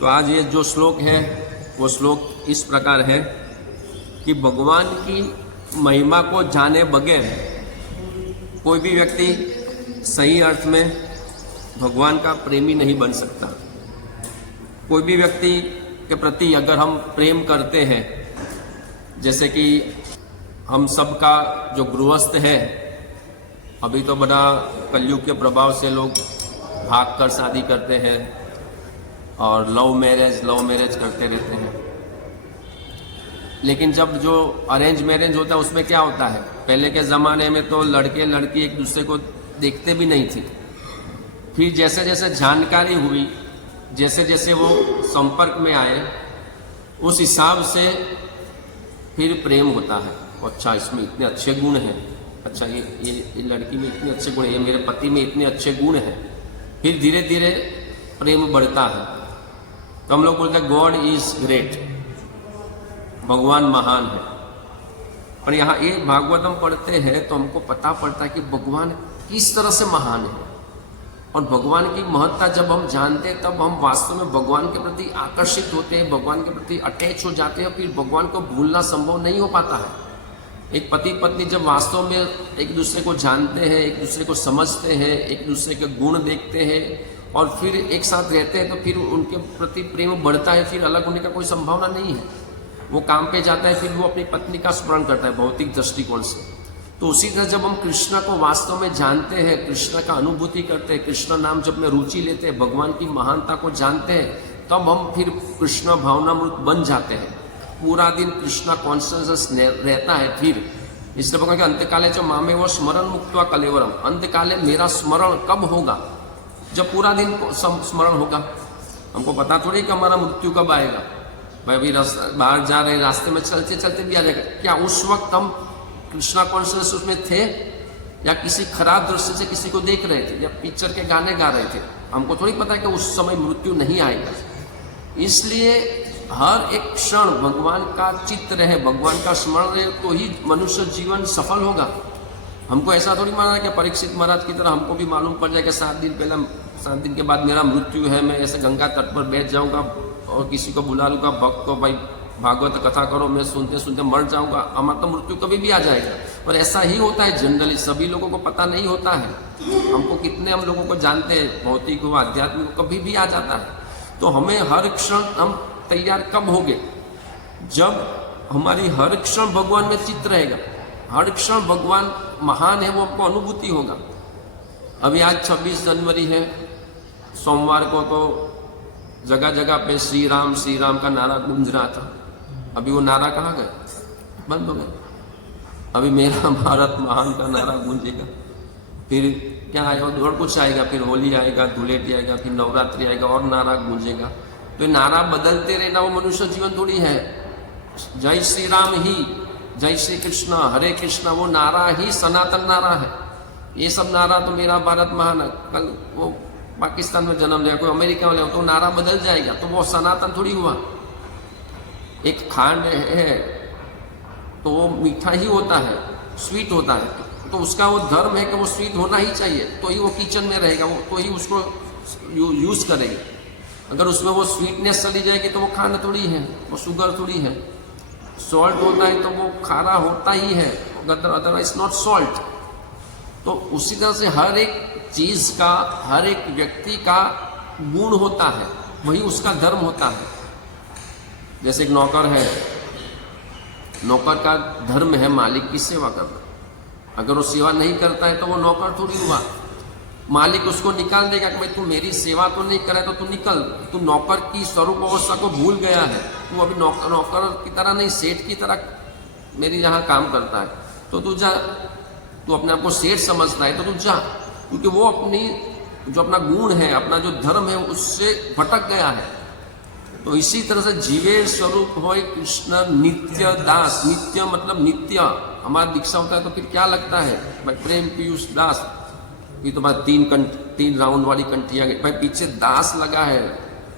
तो आज ये जो श्लोक है वो श्लोक इस प्रकार है कि भगवान की महिमा को जाने बगैर कोई भी व्यक्ति सही अर्थ में भगवान का प्रेमी नहीं बन सकता। कोई भी व्यक्ति के प्रति अगर हम प्रेम करते हैं, जैसे कि हम सबका जो गृहस्थ है, अभी तो बड़ा कलयुग के प्रभाव से लोग भाग कर शादी करते हैं और लव मैरिज करते रहते हैं। लेकिन जब जो अरेंज मैरिज होता है उसमें क्या होता है, पहले के ज़माने में तो लड़के लड़की एक दूसरे को देखते भी नहीं थे। फिर जैसे जैसे जानकारी हुई, जैसे जैसे वो संपर्क में आए, उस हिसाब से फिर प्रेम होता है। अच्छा, इसमें इतने अच्छे गुण हैं, अच्छा ये लड़की में इतने अच्छे गुण हैं, ये मेरे पति में इतने अच्छे गुण हैं। फिर धीरे धीरे प्रेम बढ़ता है। तो हम लोग बोलते हैं गॉड इज ग्रेट, भगवान महान है। और यहाँ ये भागवत हम पढ़ते हैं तो हमको पता पड़ता है कि भगवान किस तरह से महान है। और भगवान की महत्ता जब हम जानते हैं तब हम वास्तव में भगवान के प्रति आकर्षित होते हैं, भगवान के प्रति अटैच हो जाते हैं। फिर भगवान को भूलना संभव नहीं हो पाता है। एक पति पत्नी जब वास्तव में एक दूसरे को जानते हैं, एक दूसरे को समझते हैं, एक दूसरे के गुण देखते हैं और फिर एक साथ रहते हैं, तो फिर उनके प्रति प्रेम बढ़ता है। फिर अलग होने का कोई संभावना नहीं है। वो काम पे जाता है, फिर वो अपनी पत्नी का स्मरण करता है भौतिक दृष्टिकोण से। तो उसी तरह जब हम कृष्ण को वास्तव में जानते हैं, कृष्ण का अनुभूति करते हैं, कृष्ण नाम जब में रुचि लेते हैं, भगवान की महानता को जानते हैं, तब हम फिर कृष्ण भावनामृत बन जाते हैं। पूरा दिन कृष्णा कॉन्शियसनेस रहता है। फिर इसलिए भगवान के अंत्यकाले जो मामे वो स्मरण मुक्त्वा कलेवरम, अंत्यकाले मेरा स्मरण कब होगा, जब पूरा दिन स्मरण होगा। हमको पता थोड़ी कि हमारा मृत्यु कब आएगा। भाई अभी बाहर जा रहे, रास्ते में चलते चलते भी आ जाएगा। क्या उस वक्त हम कृष्णा कॉन्शियस उसमें थे, या किसी खराब दृष्टि से किसी को देख रहे थे, या पिक्चर के गाने गा रहे थे? हमको थोड़ी पता है कि उस समय मृत्यु नहीं आएगा। इसलिए हर एक क्षण भगवान का चित्र है, भगवान का स्मरण रहे, तो ही मनुष्य जीवन सफल होगा। हमको ऐसा थोड़ी माना है कि परीक्षित महाराज की तरह हमको भी मालूम पड़ जाए कि 7 दिन के बाद मेरा मृत्यु है, मैं ऐसे गंगा तट पर बैठ जाऊंगा और किसी को बुला लूंगा, भक्त को, भाई भागवत कथा करो, मैं सुनते सुनते मर जाऊंगा। हमारा तो मृत्यु कभी भी आ जाएगा। पर ऐसा ही होता है जनरली, सभी लोगों को पता नहीं होता है। हमको कितने हम लोगों को जानते हैं, भौतिक हो आध्यात्मिक, कभी भी आ जाता है। तो हमें हर क्षण हम तैयार कब होंगे, जब हमारी हर क्षण भगवान में चित्त रहेगा, हर क्षण भगवान महान है, वो हमको अनुभूति होगा। अभी आज 26 जनवरी है, सोमवार को तो जगह जगह पे श्री राम का नारा गूंज रहा था। अभी वो नारा कहाँ गए, बंद हो गए। अभी मेरा भारत महान का नारा गूंजेगा। फिर क्या आएगा, और कुछ आएगा, फिर होली आएगा, धुलेटी आएगा, फिर नवरात्रि आएगा और नारा गूंजेगा। तो नारा बदलते रहना वो मनुष्य जीवन थोड़ी है। जय श्री राम ही, जय श्री कृष्ण, हरे कृष्णा, वो नारा ही सनातन नारा है। ये सब नारा तो मेरा भारत महान है, कल वो पाकिस्तान में जन्म लिया, कोई अमेरिका में लिया, तो नारा बदल जाएगा, तो वो सनातन थोड़ी हुआ। एक खांड है तो वो मीठा ही होता है, स्वीट होता है, तो उसका वो धर्म है कि वो स्वीट होना ही चाहिए, तो ही वो किचन में रहेगा, वो तो ही उसको यूज करेंगे। अगर उसमें वो स्वीटनेस चली जाएगी तो वो खाना थोड़ी है, वो शुगर थोड़ी है। सॉल्ट होता है तो वो खारा होता ही है, अदरवाइज नॉट सॉल्ट। तो उसी तरह से हर एक चीज का, हर एक व्यक्ति का गुण होता है, वही उसका धर्म होता है। जैसे एक नौकर है, नौकर का धर्म है मालिक की सेवा करना। अगर वो सेवा नहीं करता है तो वो नौकर थोड़ी हुआ। मालिक उसको निकाल देगा कि भाई तू मेरी सेवा तो नहीं करे तो तू निकल, तू नौकर की स्वरूप अवस्था को भूल गया है, तू अभी नौकर की तरह नहीं, सेठ की तरह मेरी यहाँ काम करता है, तो तू जा। तू अपने आप को सेठ समझता है तो तू जा, क्योंकि वो अपनी जो अपना गुण है, अपना जो धर्म है, उससे भटक गया है। तो इसी तरह से जीवे स्वरूप हो कृष्ण नित्य दास। नित्य मतलब नित्य। हमारा दीक्षा होता है तो फिर क्या लगता है, भाई प्रेम पीयूष दास, फिर तो बाद 3 राउंड वाली कंठी आ गई, भाई पीछे दास लगा है।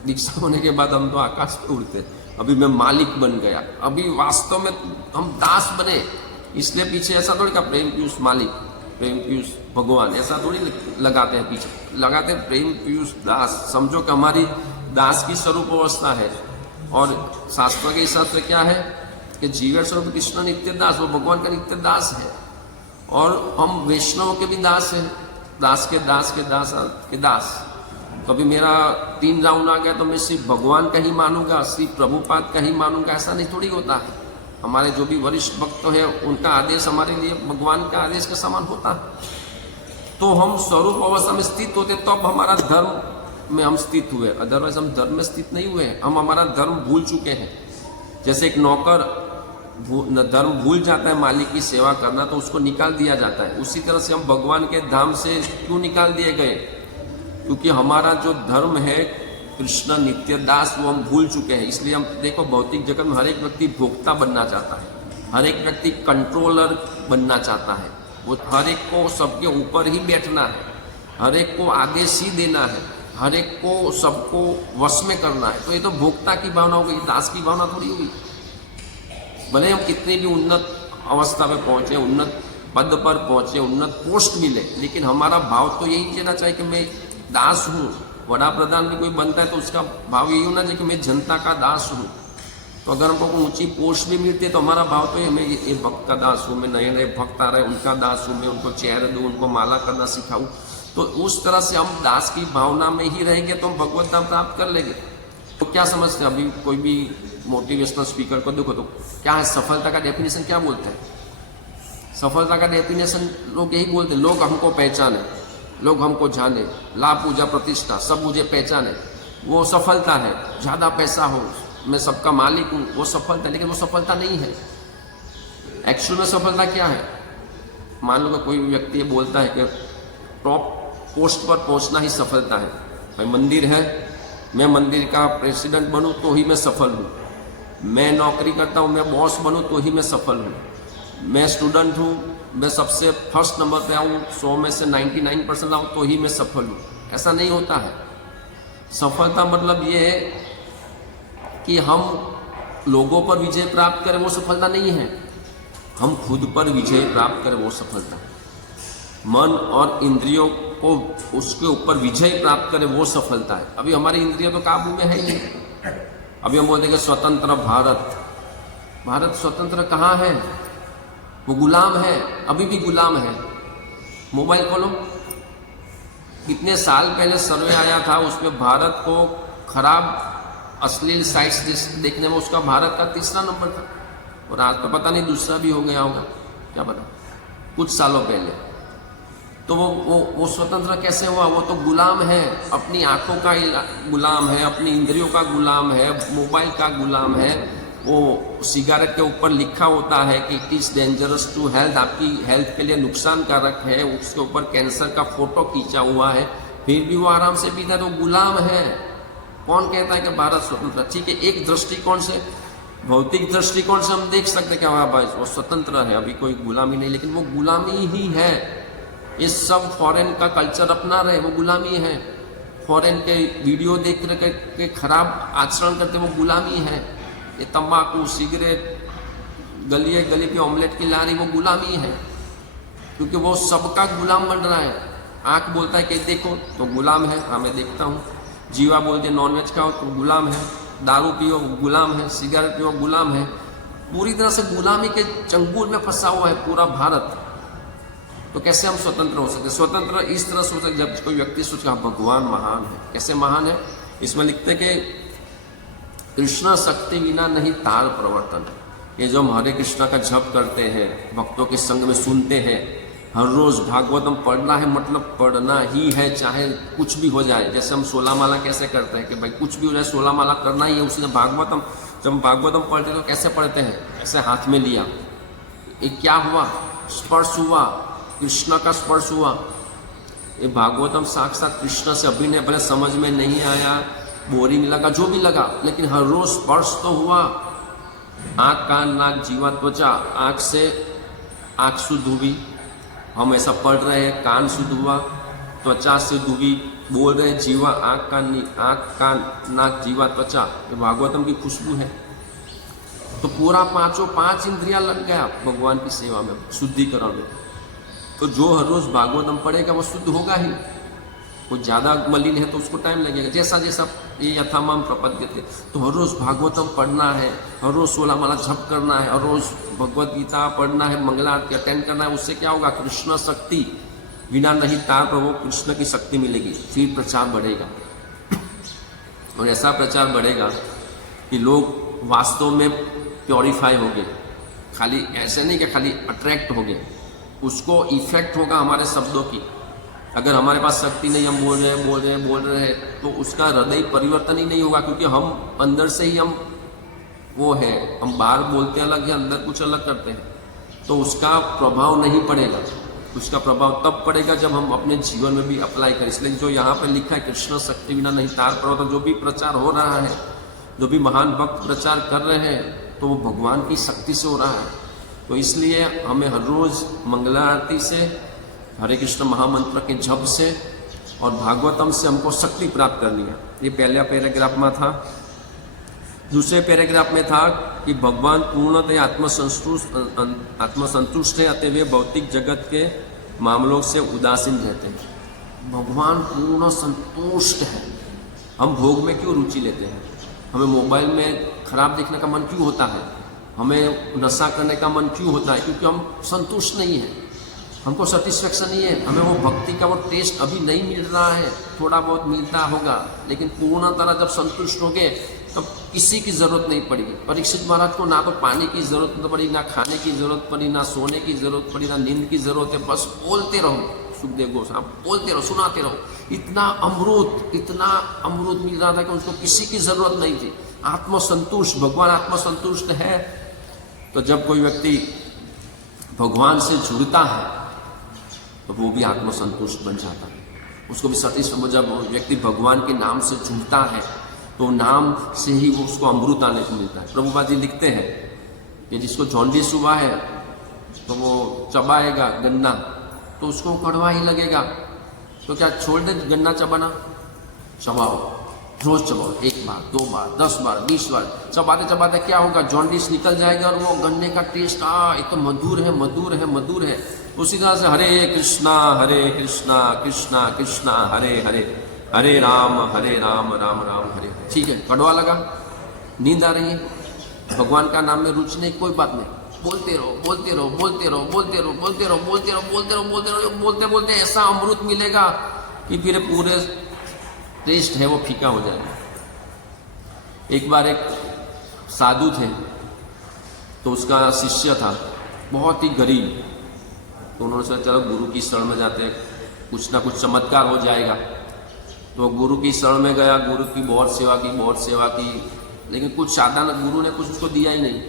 दीक्षा होने के बाद हम तो आकाश पे उड़ते, अभी मैं मालिक बन गया, अभी वास्तव में हम दास बने। इसलिए पीछे ऐसा थोड़ी का प्रेम पीयूष मालिक, प्रेम पीयूष भगवान, ऐसा थोड़ी लगाते हैं, पीछे लगाते हैं प्रेम पीयूष दास। समझो कि हमारी दास की स्वरूप अवस्था है। और शास्त्र के हिसाब से क्या है कि जीवन स्वरूप कृष्ण नित्य दास, वो भगवान का नित्य दास है। और हम वैष्णव के भी दास हैं, दास के दास के दास के दास। कभी मेरा 3 राउंड आ गया तो मैं सिर्फ भगवान का ही मानूंगा, सिर्फ प्रभुपाद का ही मानूंगा, ऐसा नहीं थोड़ी होता है। हमारे जो भी वरिष्ठ भक्त है उनका आदेश हमारे लिए भगवान का आदेश के समान होता है। तो हम स्वरूप अवस्था में स्थित होते तब हमारा धर्म में हम स्थित हुए, अदरवाइज हम धर्म में स्थित नहीं हुए। हम हमारा धर्म भूल चुके हैं। जैसे एक नौकर धर्म भूल जाता है मालिक की सेवा करना, तो उसको निकाल दिया जाता है। उसी तरह से हम भगवान के धाम से क्यों निकाल दिए गए? क्योंकि हमारा जो धर्म है कृष्ण नित्य दास, वो हम भूल चुके हैं। इसलिए हम देखो भौतिक जगत में हर एक व्यक्ति भोक्ता बनना चाहता है, हर एक व्यक्ति कंट्रोलर बनना चाहता है। वो हर एक को सबके ऊपर ही बैठना है, हर एक को आदेश ही देना है, हर एक को सबको वश में करना है। तो ये तो भोक्ता की भावना हो गई, दास की भावना थोड़ी हुई। भले हम कितनी भी उन्नत अवस्था में पहुंचे, उन्नत पद पर पहुंचे, उन्नत पोस्ट मिले, लेकिन हमारा भाव तो यही देना चाहिए कि मैं दास हूँ। वड़ा प्रधान भी कोई बनता है तो उसका भाव यही होना चाहिए कि मैं जनता का दास हूँ। तो अगर हमको ऊंची पोस्ट भी मिलती है तो हमारा भाव तो मैं ये भक्त का दास हूँ, मैं नए नए भक्त आ रहे हैं उनका दास हूँ, मैं उनको चेहरा दूँ, उनको माला करना सिखाऊँ। तो उस तरह से हम दास की भावना में ही रहेंगे तो हम भगवत धाम प्राप्त कर लेंगे। तो क्या समझते हैं? अभी कोई भी मोटिवेशनल स्पीकर को देखो तो क्या है सफलता का डेफिनेशन, क्या बोलते हैं? सफलता का डेफिनेशन लोग यही बोलते हैं, लोग हमको पहचाने, लोग हमको जाने, लाभ पूजा प्रतिष्ठा सब मुझे पहचाने, वो सफलता है। ज़्यादा पैसा हो, मैं सबका मालिक हूँ, वो सफलता है। लेकिन वो सफलता नहीं है। एक्चुअल में सफलता क्या है? मान लो कि कोई व्यक्ति बोलता है कि टॉप पोस्ट पर पहुँचना ही सफलता है। भाई मंदिर है, मैं मंदिर का प्रेसिडेंट बनूँ तो ही मैं सफल हूँ, मैं नौकरी करता हूँ, मैं बॉस बनूँ तो ही मैं सफल हूँ, मैं स्टूडेंट हूँ, मैं सबसे फर्स्ट नंबर पे आऊँ, 100 में से 99% आऊँ तो ही मैं सफल हूँ। ऐसा नहीं होता है। सफलता मतलब ये है कि हम लोगों पर विजय प्राप्त करें, वो सफलता नहीं है। हम खुद पर विजय प्राप्त करें, वो सफलता है। मन और इंद्रियों को उसके ऊपर विजय प्राप्त करें, वो सफलता है। अभी हमारी इंद्रियों तो काबू में है ही नहीं। अभी हम बोलते हैं स्वतंत्र भारत, भारत स्वतंत्र कहाँ है? वो गुलाम है, अभी भी गुलाम है। मोबाइल खोलो, कितने साल पहले सर्वे आया था, उसमें भारत को खराब अश्लील साइट्स देखने में उसका भारत का 3रा नंबर था। और आज तो पता नहीं दूसरा भी हो गया होगा, क्या पता, कुछ सालों पहले। तो वो स्वतंत्र कैसे हुआ? वो तो गुलाम है, अपनी आंखों का गुलाम है, अपनी इंद्रियों का गुलाम है, मोबाइल का गुलाम है। वो सिगारेट के ऊपर लिखा होता है कि it is dangerous to health, आपकी हेल्थ के लिए नुकसानकारक है। उसके ऊपर कैंसर का फोटो खींचा हुआ है, फिर भी वो आराम से पीता है, तो गुलाम है। कौन कहता है कि भारत स्वतंत्र? ठीक है, एक दृष्टिकोण से, भौतिक दृष्टिकोण से हम देख सकते हैं कि हाँ भाई वो स्वतंत्र है, अभी कोई गुलामी नहीं, लेकिन वो गुलामी ही है। ये सब फॉरेन का कल्चर अपना रहे, वो गुलामी है। फॉरेन के वीडियो देख के खराब आचरण करते, वो गुलामी है। ये तंबाकू, सिगरेट, गली पे ऑमलेट की लारी, वो गुलामी है। क्योंकि वो सबका गुलाम बन रहा है। आँख बोलता है कि देखो तो गुलाम है, हाँ मैं देखता हूँ। जीवा बोलते हैं नॉनवेज खाओ तो गुलाम है, दारू पियो गुलाम है, सिगरेट पियो गुलाम है। पूरी तरह से गुलामी के चंगुल में फंसा हुआ है पूरा भारत। तो कैसे हम स्वतंत्र हो सकते? स्वतंत्र इस तरह से हो सकते जब कोई व्यक्ति सोचे भगवान महान है। कैसे महान है? इसमें लिखते कि कृष्ण शक्ति बिना नहीं तार प्रवर्तन। ये जो हम हरे कृष्णा का जप करते हैं, भक्तों के संग में सुनते हैं, हर रोज भागवतम पढ़ना है, मतलब पढ़ना ही है, चाहे कुछ भी हो जाए। जैसे हम 16 माला कैसे करते हैं कि भाई कुछ भी हो जाए 16 माला करना ही है। उसी ने भागवतम, जब हम भागवतम पढ़ते तो कैसे पढ़ते हैं? ऐसे हाथ में लिया, ये क्या हुआ? स्पर्श हुआ, कृष्ण का स्पर्श हुआ। ये भागवतम साक्षात कृष्ण से अभिनय, भले समझ में नहीं आया, बोरिंग लगा, जो भी लगा, लेकिन हर रोज स्पर्श तो हुआ। आँख, कान, नाक, जीवा, त्वचा। आँख से आँख शुद्ध हुई, हम ऐसा पढ़ रहे हैं, कान शुद्ध हुआ, त्वचा से हुई, बोल रहे हैं, जीवा, आँख, कान, नाक, जीवा, त्वचा। ये भागवतम की खुशबू है। तो पूरा 5 इंद्रियां लग गया भगवान की सेवा में, शुद्धिकरण में। तो जो हर रोज भागवतम पढ़ेगा वो शुद्ध होगा ही। कोई ज़्यादा मलिन है तो उसको टाइम लगेगा, जैसा जैसा ये यथामाम प्रपद्य थे। तो हर रोज़ भागवतम पढ़ना है, हर रोज़ 16 माला जप करना है, हर रोज़ भगवत गीता पढ़ना है, मंगला आरती अटेंड करना है। उससे क्या होगा, कृष्ण शक्ति बिना नहीं तार पर वो कृष्ण की शक्ति मिलेगी, फिर प्रचार बढ़ेगा। और ऐसा प्रचार बढ़ेगा कि लोग वास्तव में प्योरीफाई होंगे, खाली ऐसे नहीं कि खाली अट्रैक्ट होंगे, उसको इफेक्ट होगा हमारे शब्दों की। अगर हमारे पास शक्ति नहीं, हम बोल रहे हैं तो उसका हृदय परिवर्तन ही नहीं होगा, क्योंकि हम अंदर से ही हम वो है, हम बाहर बोलते अलग है, अंदर कुछ अलग करते हैं, तो उसका प्रभाव नहीं पड़ेगा। उसका प्रभाव तब पड़ेगा जब हम अपने जीवन में भी अप्लाई करें। इसलिए जो यहाँ पे लिखा है कृष्ण शक्ति बिना नहीं तार पर, तो जो भी प्रचार हो रहा है, जो भी महान भक्त प्रचार कर रहे हैं, तो वो भगवान की शक्ति से हो रहा है। तो इसलिए हमें हर रोज़ मंगला आरती से, हरे कृष्ण महामंत्र के जप से और भागवतम से हमको शक्ति प्राप्त करनी है। ये पहला पैराग्राफ में था। दूसरे पैराग्राफ में था कि भगवान पूर्णतः आत्मसंतुष्ट है, अतः वे भौतिक जगत के मामलों से उदासीन रहते हैं। भगवान पूर्ण संतुष्ट है। हम भोग में क्यों रुचि लेते हैं? हमें मोबाइल में खराब देखने का मन क्यों होता है? हमें नशा करने का मन क्यों होता है? क्योंकि हम संतुष्ट नहीं है, हमको सेटिस्फेक्शन नहीं है, हमें वो भक्ति का वो टेस्ट अभी नहीं मिल रहा है। थोड़ा बहुत मिलता होगा, लेकिन पूर्ण तरह जब संतुष्ट हो गए तब किसी की जरूरत नहीं पड़ेगी। परीक्षित महाराज को ना तो पानी की जरूरत नहीं पड़ी, ना खाने की जरूरत पड़ी, ना सोने की जरूरत पड़ी, ना नींद की जरूरत है। बस बोलते रहो, सुखदेव गोस्वामी बोलते रहो, सुनाते रहो। इतना अमृत मिल रहा था कि उसको किसी की जरूरत नहीं थी। आत्मसंतुष्ट, भगवान आत्मसंतुष्ट है। तो जब कोई व्यक्ति भगवान से जुड़ता है तो वो भी आत्मसंतुष्ट बन जाता है, उसको भी सतीश। जब व्यक्ति भगवान के नाम से जुड़ता है तो नाम से ही वो उसको अमृत आने को मिलता है। प्रभुपाद जी लिखते हैं कि जिसको जॉन्डिस हुआ है तो वो चबाएगा गन्ना तो उसको कड़वा ही लगेगा, तो क्या छोड़ दे गन्ना चबाना? चबाओ, रोज चबाओ, 1 बार 2 बार 10 बार 20 बार चबाते चबाते क्या होगा, जॉन्डिस निकल जाएगा और वो गन्ने का टेस्ट एक तो मधुर है। उसी तरह से हरे कृष्णा कृष्णा कृष्णा हरे हरे, हरे राम राम राम हरे। ठीक है, कड़वा लगा, नींद आ रही है, भगवान का नाम में रुचि नहीं, कोई बात नहीं, बोलते ऐसा अमृत मिलेगा कि फिर पूरे टेस्ट है वो फीका हो जाएगा। एक बार एक साधु थे, तो उसका शिष्य था बहुत ही गरीब, तो उन्होंने सोचा चलो गुरु की शरण में जाते हैं, कुछ ना कुछ चमत्कार हो जाएगा। तो गुरु की शरण में गया, गुरु की बहुत सेवा की, लेकिन कुछ साधन गुरु ने कुछ उसको दिया ही नहीं।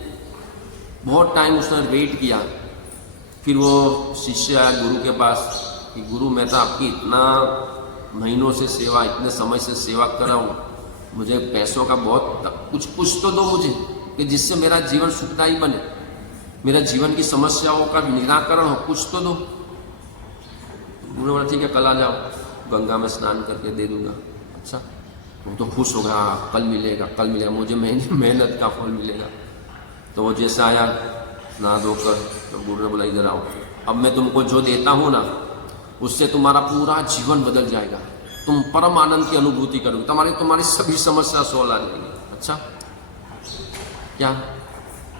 बहुत टाइम उसने वेट किया, फिर वो शिष्य आया गुरु के पास कि गुरु मैं तो आपकी इतना महीनों से सेवा, इतने समय से सेवा कर रहा हूँ, मुझे पैसों का बहुत कुछ तो दो मुझे, कि जिससे मेरा जीवन सुखदायी बने, मेरा जीवन की समस्याओं का निराकरण हो, कुछ तो दो। गुरु ने बोला ठीक है, कल आ जाओ, गंगा में स्नान करके दे दूंगा। अच्छा, वो तो खुश होगा, कल मिलेगा, मुझे मेहनत का फल मिलेगा। तो वो जैसा आया नहा धोकर, तो गुरु ने बोला इधर आओ, अब मैं तुमको जो देता हूँ ना, उससे तुम्हारा पूरा जीवन बदल जाएगा, तुम परम आनंद की अनुभूति करोगे, तुम्हारी सभी समस्या सॉल्व आ जाएंगी। अच्छा क्या?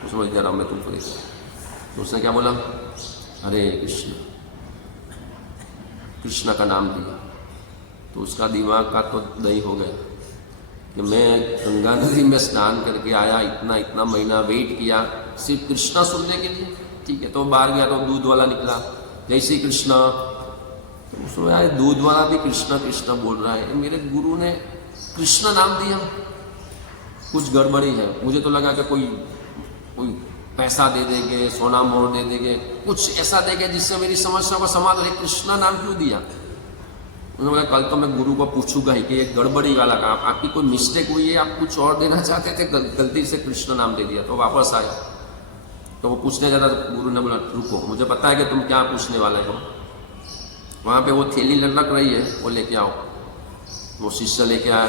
उसने इधर आओ, मैं तुमको देता हूँ। तो उसने क्या बोला, हरे कृष्ण, कृष्ण का नाम दिया। तो उसका दिमाग का तो दही हो गया कि मैं गंगा नदी में स्नान करके आया, इतना महीना वेट किया सिर्फ कृष्णा सुनने के लिए। ठीक है, तो बाहर गया तो दूध वाला निकला, जय श्री कृष्ण। तो उसमें यार दूध वाला भी कृष्णा कृष्णा बोल रहा है, मेरे गुरु ने कृष्ण नाम दिया, कुछ गड़बड़ी है। मुझे तो लगा कि कोई पैसा दे देंगे, सोना मोहर दे देंगे, कुछ ऐसा देंगे जिससे मेरी समस्या का समाधान हो। कृष्णा नाम क्यों दिया? उन्होंने कल तो मैं गुरु को पूछूंगा ही कि ये गड़बड़ी वाला का, आपकी कोई मिस्टेक हुई है, आप कुछ और देना चाहते थे, गलती से कृष्ण नाम दे दिया। तो वापस आया, तो वो पूछने जाता, गुरु ने बोला रुको, मुझे पता है कि तुम क्या पूछने वाले हो। वहाँ पे वो थैली लटक रही है, वो लेके आओ। वो शिष्य लेके आया,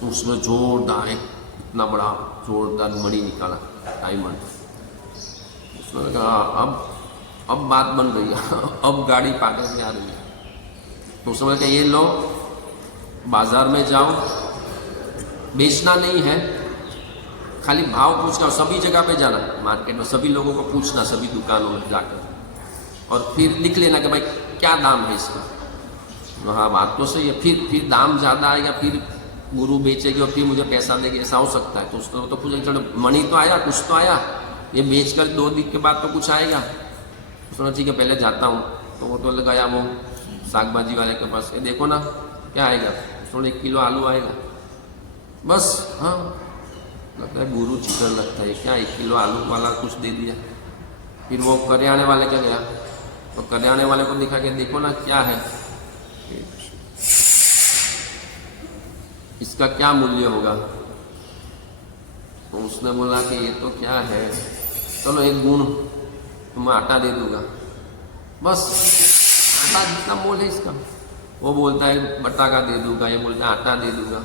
तो उसमें जोरदार इतना बड़ा जोरदार मणि निकाला, डायमंड। उसने कहा अब बात बन गई, अब गाड़ी पागल में आ रही है। तो उसने कहा ये लो, बाजार में जाओ, बेचना नहीं है, खाली भाव पूछना, सभी जगह पे जाना, मार्केट में सभी लोगों को पूछना, सभी दुकानों में जाकर, और फिर लिख लेना कि भाई क्या दाम है इसका। हाँ बात तो सही है, फिर दाम ज़्यादा आएगा, फिर गुरु बेचेगी और फिर मुझे पैसा देगी, ऐसा हो सकता है। तो उसको तो पूछेगा चलो मनी तो आया, कुछ तो आया, ये बेच कर 2 दिन के बाद तो कुछ आएगा। सोचा ठीक है पहले जाता हूँ। तो वो तो गया वो साग भाजी वाले के पास, ये देखो ना क्या आएगा, थोड़ा 1 किलो आलू आएगा बस। हाँ लगता है गुरु चिकन लगता है, क्या 1 किलो आलू वाला कुछ दे दिया। फिर वो करियाने वाले का गया, तो करियाने वाले को दिखा के देखो ना क्या है, इसका क्या मूल्य होगा। तो उसने बोला कि ये तो क्या है, चलो 1 गुण तुम्हें आटा दे दूंगा, बस आटा जितना मोल है इसका। वो बोलता है बटाका दे दूंगा, ये बोलता है आटा दे दूंगा।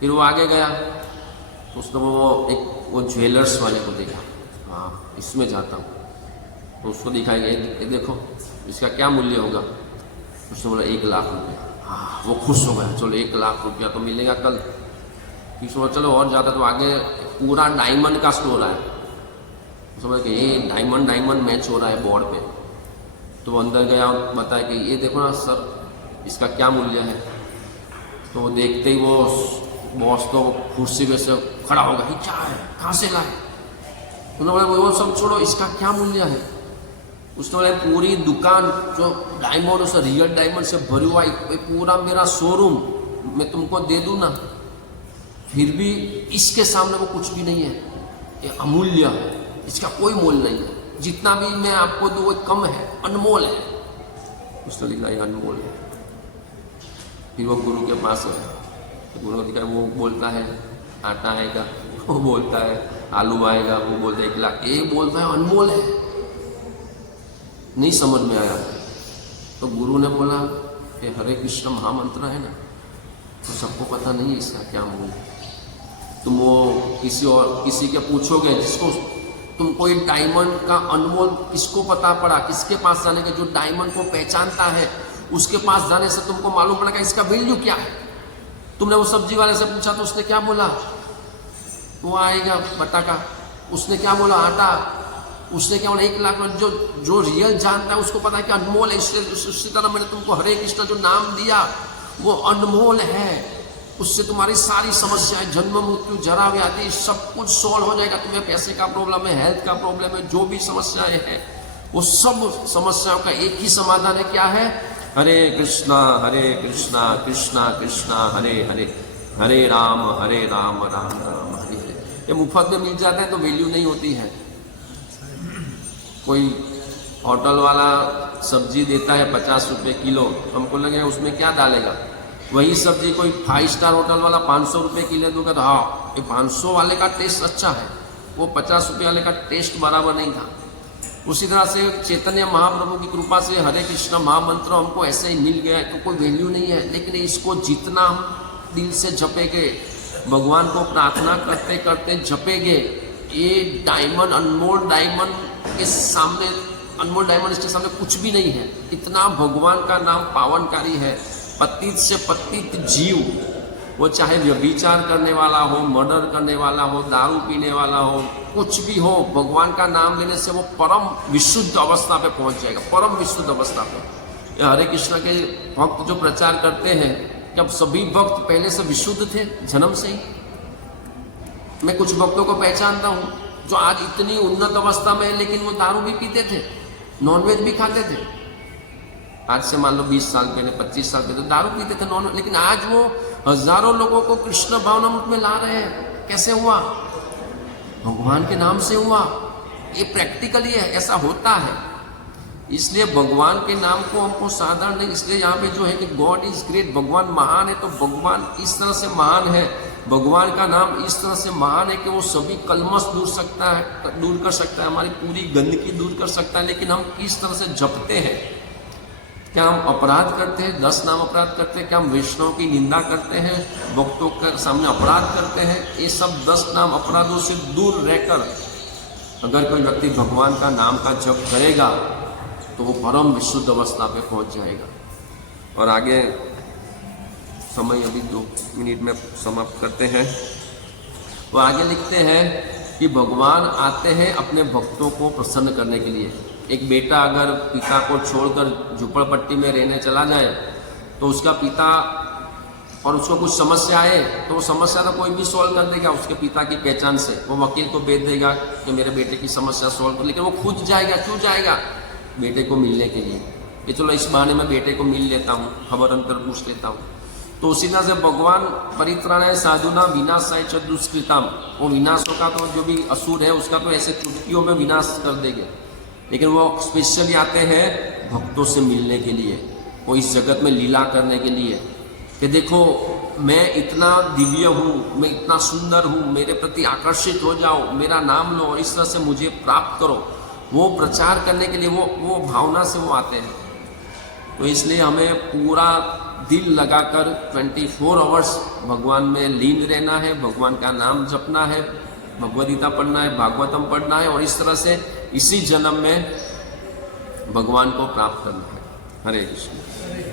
फिर वो आगे गया, तो उसने वो ज्वेलर्स वाले को देखा, हाँ इसमें जाता हूँ। तो उसको दिखाएगा ये देखो इसका क्या मूल्य होगा। उसने बोला 1 लाख रुपये। हाँ वो खुश हो गया, चलो 1 लाख रुपया तो मिलेगा कल। फिर सोचा चलो और ज़्यादा, तो आगे पूरा डायमंड का स्टोर है। समझ कि ये डायमंड मैच हो रहा है बोर्ड पे। तो वो अंदर गया और बताया कि ये देखो ना सर इसका क्या मूल्य है। तो वो देखते ही वो बॉस तो कुर्सी में से खड़ा हो गया, क्या है, कहाँ से लाए। उन्होंने बोला वो सब छोड़ो, इसका क्या मूल्य है। उसने बोला पूरी दुकान जो डायमंड से, रियल डायमंड से भरी हुआ पूरा मेरा शोरूम मैं तुमको दे दूँ ना, फिर भी इसके सामने वो कुछ भी नहीं है, ये अमूल्य है, इसका कोई मोल नहीं है। जितना भी मैं आपको दूँ वो कम है, अनमोल है। उसने लिखा ये अनमोल है। फिर वो गुरु के पास है, तो गुरु को दिखा, वो बोलता है आटा आएगा, वो बोलता है आलू आएगा, वो बोलता है 1 लाख, ये बोलता है अनमोल है। नहीं समझ में आया। तो गुरु ने बोला कि हरे कृष्ण महामंत्र है ना, तो सबको पता नहीं है इसका क्या मूल है। तुम वो किसी के पूछोगे, जिसको तुमको ये डायमंड का अनमोल किसको पता पड़ा, किसके पास जाने के, जो डायमंड को पहचानता है उसके पास जाने से तुमको मालूम पड़ेगा इसका वैल्यू क्या है। तुमने वो सब्जी वाले से पूछा तो उसने क्या बोला, वो आएगा बटाका, उसने क्या बोला आटा, उसने क्या बोला 1 लाख। जो रियल जानता है उसको पता है कि अनमोल है। उसी तरह मैंने तुमको हरे कृष्ण जो नाम दिया वो अनमोल है, उससे तुम्हारी सारी समस्याएं, जन्म मृत्यु जरा व्याधि सब कुछ सॉल्व हो जाएगा। तुम्हें पैसे का प्रॉब्लम है, हेल्थ का प्रॉब्लम है, जो भी समस्याएं हैं वो सब समस्याओं का एक ही समाधान है, क्या है, हरे कृष्णा कृष्णा कृष्णा हरे हरे, हरे राम राम राम हरे हरे। ये मुफ्त में मिल जाता है तो वैल्यू नहीं होती है। कोई होटल वाला सब्जी देता है 50 रुपये किलो, हमको लगेगा उसमें क्या डालेगा। वही सब्जी कोई 5 स्टार होटल वाला 500 रुपये किलो दूंगा तो हाँ ये 500 वाले का टेस्ट अच्छा है, वो 50 रुपये वाले का टेस्ट बराबर नहीं था। उसी तरह से चैतन्य महाप्रभु की कृपा से हरे कृष्ण महामंत्र हमको ऐसे ही मिल गया है तो कोई वैल्यू नहीं है। लेकिन इसको जितना हम दिल से जपेंगे, भगवान को प्रार्थना करते करते जपेंगे, ये डायमंड, अनमोल डायमंड के सामने, अनमोल डायमंड इसके सामने कुछ भी नहीं है। इतना भगवान का नाम पावनकारी है। पतित से पतित जीव, वो चाहे व्यभिचार करने वाला हो, मर्डर करने वाला हो, दारू पीने वाला हो, कुछ भी हो, भगवान का नाम लेने से वो परम विशुद्ध अवस्था पे पहुंच जाएगा, परम विशुद्ध अवस्था पे। ये हरे कृष्ण के भक्त जो प्रचार करते हैं, जब सभी भक्त पहले से विशुद्ध थे जन्म से ही। मैं कुछ भक्तों को पहचानता हूँ जो आज इतनी उन्नत अवस्था में है, लेकिन वो दारू भी पीते थे, नॉनवेज भी खाते थे। आज से मान लो 20 साल पहले, 25 साल पहले दारू पीते थे, नॉनवेज, लेकिन आज वो हजारों लोगों को कृष्ण भावनामृत में ला रहे हैं। कैसे हुआ? भगवान के नाम से हुआ। ये प्रैक्टिकली है, ऐसा होता है। इसलिए भगवान के नाम को हमको साधारण नहीं, इसलिए यहाँ पे जो है कि गॉड इज ग्रेट, भगवान महान है। तो भगवान इस तरह से महान है, भगवान का नाम इस तरह से महान है कि वो सभी कलमश दूर कर सकता है, हमारी पूरी गंदगी दूर कर सकता है। लेकिन हम किस तरह से जपते हैं? क्या हम अपराध करते हैं, 10 नाम अपराध करते हैं? क्या हम वैष्णव की निंदा करते हैं, भक्तों के सामने अपराध करते हैं? ये सब 10 नाम अपराधों से दूर रहकर अगर कोई व्यक्ति भगवान का नाम का जप करेगा तो वो परम विशुद्ध अवस्था पे पहुंच जाएगा। और आगे समय अभी 2 मिनट में समाप्त करते हैं। तो आगे लिखते हैं कि भगवान आते हैं अपने भक्तों को प्रसन्न करने के लिए। एक बेटा अगर पिता को छोड़कर झुपड़पट्टी में रहने चला जाए तो उसका पिता और उसको कुछ समस्या आए तो वो समस्या तो कोई भी सॉल्व कर देगा उसके पिता की पहचान से। वो वकील को भेज देगा कि मेरे बेटे की समस्या सॉल्व कर, लेकिन वो खुद जाएगा। क्यों जाएगा? बेटे को मिलने के लिए कि चलो इस बहाने में बेटे को मिल लेता हूँ, खबर अंतर पूछ लेता हूँ। तो उसी तरह से भगवान परित्राणाय साधुना विनाशाय च दुष्कृताम, वो विनाशों का तो जो भी असुर है उसका तो ऐसे चुटकियों में विनाश कर देंगे, लेकिन वो स्पेशली आते हैं भक्तों से मिलने के लिए, वो इस जगत में लीला करने के लिए कि देखो मैं इतना दिव्य हूँ, मैं इतना सुंदर हूँ, मेरे प्रति आकर्षित हो जाओ, मेरा नाम लो और इस तरह से मुझे प्राप्त करो। वो प्रचार करने के लिए वो भावना से वो आते हैं। तो इसलिए हमें पूरा दिल लगाकर 24 आवर्स भगवान में लीन रहना है, भगवान का नाम जपना है, भगवद गीता पढ़ना है, भागवतम पढ़ना है और इस तरह से इसी जन्म में भगवान को प्राप्त करना है। हरे कृष्ण।